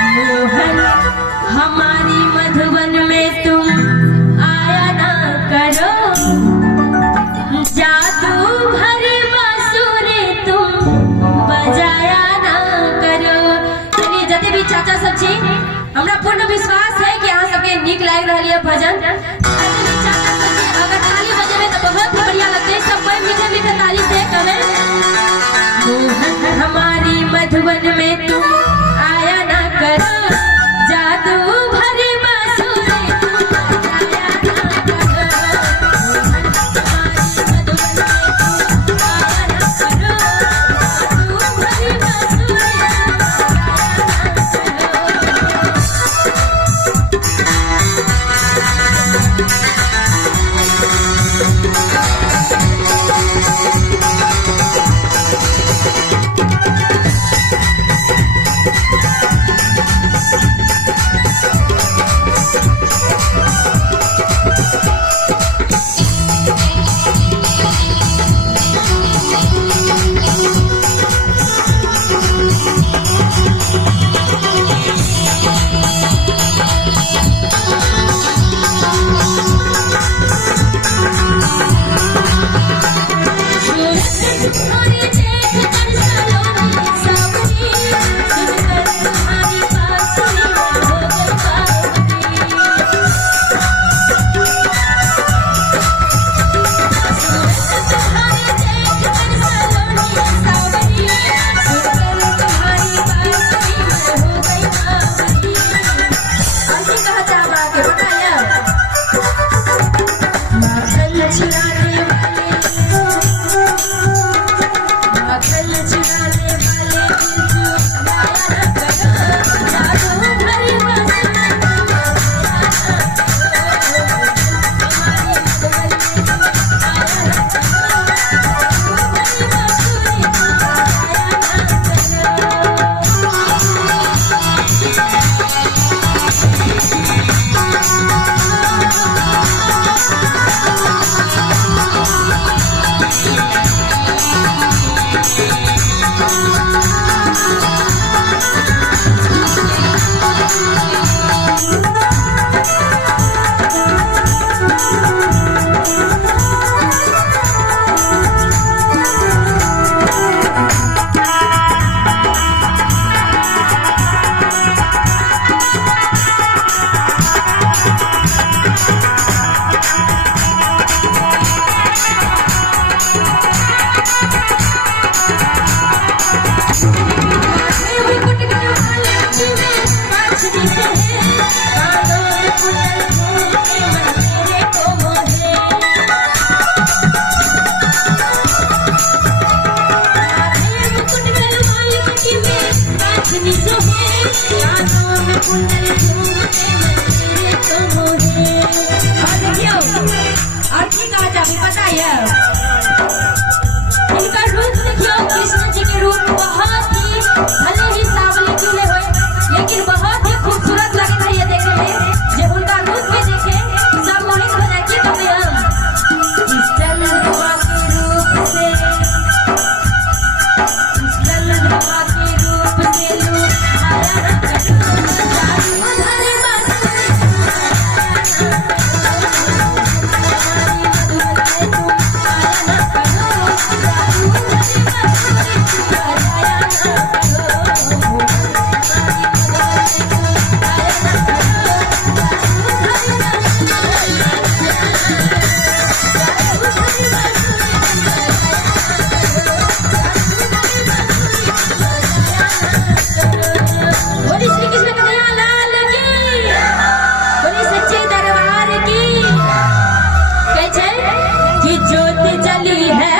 मोहन हमारी मधुबन में तुम आया ना करो, जादू भरे बांसुरी तुम बजाया ना करो। चलिए जते भी चाचा सब छी, हमरा पूर्ण विश्वास है कि अहाँ सबके नीक लाग रहल है भजन। चाचा सब छी, अगर ताली बजेबे तो बहुत ही बढ़िया लगते। सब कोई मीठे मीठे ताली से कहे, मोहन हमारी मधुबन में तुम आया ना करो, जादू भरे बांसुरी तुम बजाया ना करो। यादों में कुंडल झूमते